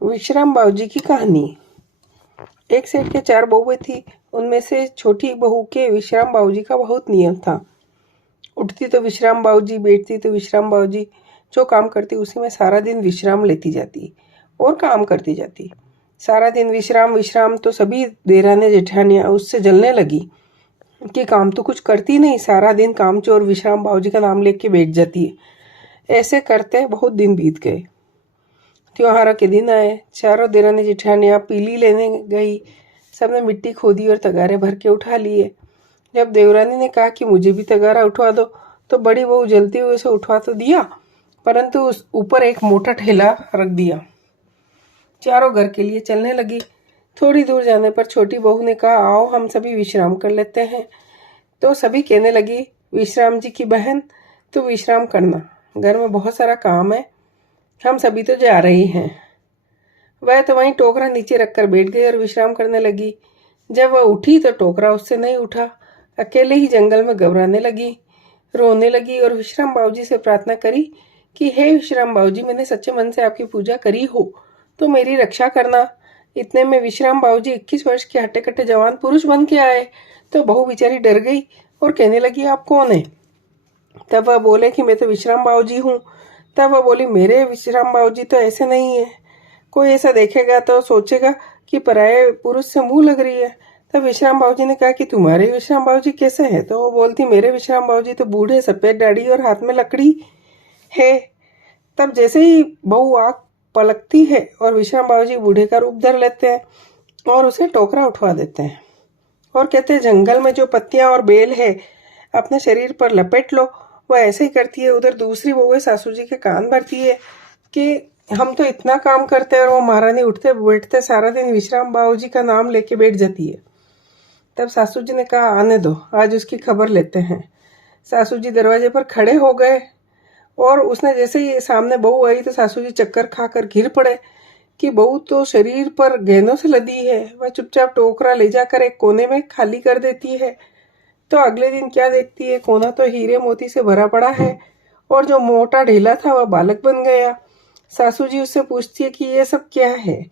विश्राम बाबूजी की कहानी। एक सेठ के 4 बहुएं थी। उनमें से छोटी बहू के विश्राम बाबूजी का बहुत नियम था। उठती तो विश्राम बाबूजी, बैठती तो विश्राम बाबूजी। जो काम करती उसी में सारा दिन विश्राम लेती जाती और काम करती जाती। सारा दिन विश्राम विश्राम तो सभी देराने जेठानियाँ उससे जलने लगी कि काम तो कुछ करती नहीं, सारा दिन कामचोर विश्राम बाबूजी का नाम लेके बैठ जाती है। ऐसे करते बहुत दिन बीत गए। त्योहारों के दिन आए। चारों देरानी जेठानियाँ पीली लेने गई। सबने मिट्टी खोदी और तगारे भर के उठा लिए। जब देवरानी ने कहा कि मुझे भी तगारा उठवा दो, तो बड़ी बहू जलती हुई उसे उठवा तो दिया, परंतु उस ऊपर एक मोटा ठेला रख दिया। चारों घर के लिए चलने लगी। थोड़ी दूर जाने पर छोटी बहू ने कहा, आओ हम सभी विश्राम कर लेते हैं। तो सभी कहने लगी, विश्राम जी की बहन, तू विश्राम करना, घर में बहुत सारा काम है, हम सभी तो जा रहे हैं। वह तो वहीं टोकरा नीचे रखकर बैठ गई और विश्राम करने लगी। जब वह उठी तो टोकरा उससे नहीं उठा। अकेले ही जंगल में घबराने लगी, रोने लगी और विश्राम बाबूजी से प्रार्थना करी कि हे विश्राम बाबूजी, मैंने सच्चे मन से आपकी पूजा करी हो तो मेरी रक्षा करना। इतने में विश्राम बाबूजी 21 वर्ष के हट्टे कट्टे जवान पुरुष बन के आए। तो बहू बेचारी डर गई और कहने लगी, आप कौन है? तब वह बोले कि मैं तो विश्राम बाबूजी हूँ। तब वह बोली, मेरे विश्राम बाबूजी तो ऐसे नहीं है, कोई ऐसा देखेगा तो सोचेगा कि पराये पुरुष से मुंह लग रही है। तब विश्राम बाबूजी ने कहा कि तुम्हारे विश्राम बाबूजी कैसे हैं? तो वो बोलती, मेरे विश्राम बाबूजी तो बूढ़े, सफेद दाढ़ी और हाथ में लकड़ी है। तब जैसे ही बहू आँख पलकती है और विश्राम बाबूजी बूढ़े का रूप धर लेते हैं और उसे टोकरा उठवा देते हैं और कहते हैं, जंगल में जो पत्तियां और बेल है अपने शरीर पर लपेट लो। वह ऐसे ही करती है। उधर दूसरी बहू सासू जी के कान भरती है कि हम तो इतना काम करते हैं और वो महारानी उठते बैठते सारा दिन विश्राम बाबूजी का नाम लेके बैठ जाती है। तब सासू जी ने कहा, आने दो, आज उसकी खबर लेते हैं। सासू जी दरवाजे पर खड़े हो गए और उसने जैसे ही सामने बहू आई तो सासू जी चक्कर खाकर गिर पड़े कि बहू तो शरीर पर गहनों से लदी है। वह चुपचाप टोकरा ले जाकर एक कोने में खाली कर देती है। तो अगले दिन क्या देखती है, कोना तो हीरे मोती से भरा पड़ा है और जो मोटा ढेला था वह बालक बन गया। सासू जी उससे पूछती है कि ये सब क्या है?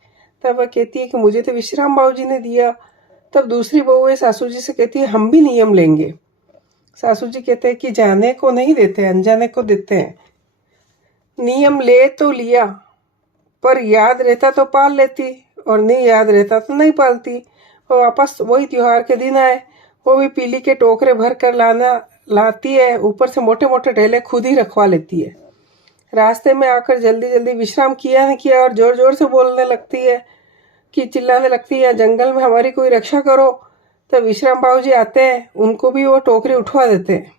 तब वह कहती है कि मुझे तो विश्राम बाबूजी ने दिया। तब दूसरी बहू सासू जी से कहती है, हम भी नियम लेंगे। सासू जी कहते हैं कि जाने को नहीं देते, अनजाने को देते हैं। नियम ले तो लिया, पर याद रहता तो पाल लेती और नहीं याद रहता तो नहीं पालती। वो वापस वही त्योहार के दिन आए, वो भी पीली के टोकरे भर कर लाती है, ऊपर से मोटे मोटे ढेले खुद ही रखवा लेती है। रास्ते में आकर जल्दी जल्दी विश्राम किया नहीं किया और जोर जोर से बोलने लगती है कि चिल्लाने लगती है, जंगल में हमारी कोई रक्षा करो। तो विश्राम बाबूजी आते हैं, उनको भी वो टोकरी उठवा देते हैं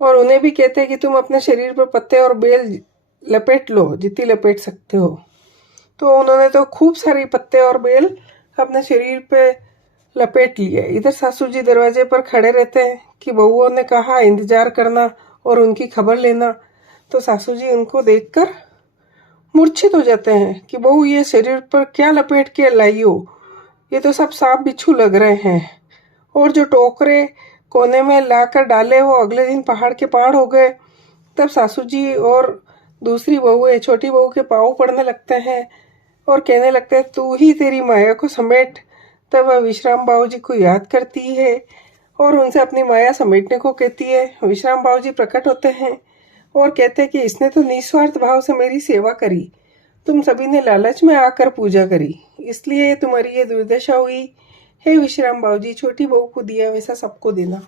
और उन्हें भी कहते हैं कि तुम अपने शरीर पर पत्ते और बेल लपेट लो, जितनी लपेट सकते हो। तो उन्होंने तो खूब सारी पत्ते और बेल अपने शरीर पे लपेट लिए। इधर सासू जी दरवाजे पर खड़े रहते हैं कि बहुओं ने कहा इंतजार करना और उनकी खबर लेना। तो सासू जी उनको देखकर मूर्छित हो जाते हैं कि बहू, ये शरीर पर क्या लपेट के लाई हो? ये तो सब सांप बिच्छू लग रहे हैं। और जो टोकरे कोने में लाकर डाले वो अगले दिन पहाड़ के पहाड़ हो गए। तब सासू जी और दूसरी बहू छोटी बहू के पाँव पड़ने लगते हैं और कहने लगते हैं, तू ही तेरी माया को समेट। तब वह विश्राम बाबूजी को याद करती है और उनसे अपनी माया समेटने को कहती है। विश्राम बाबूजी प्रकट होते हैं और कहते हैं कि इसने तो निस्वार्थ भाव से मेरी सेवा करी, तुम सभी ने लालच में आकर पूजा करी, इसलिए तुम्हारी ये दुर्दशा हुई। हे विश्राम बाबूजी, छोटी बहू को दिया वैसा सबको देना।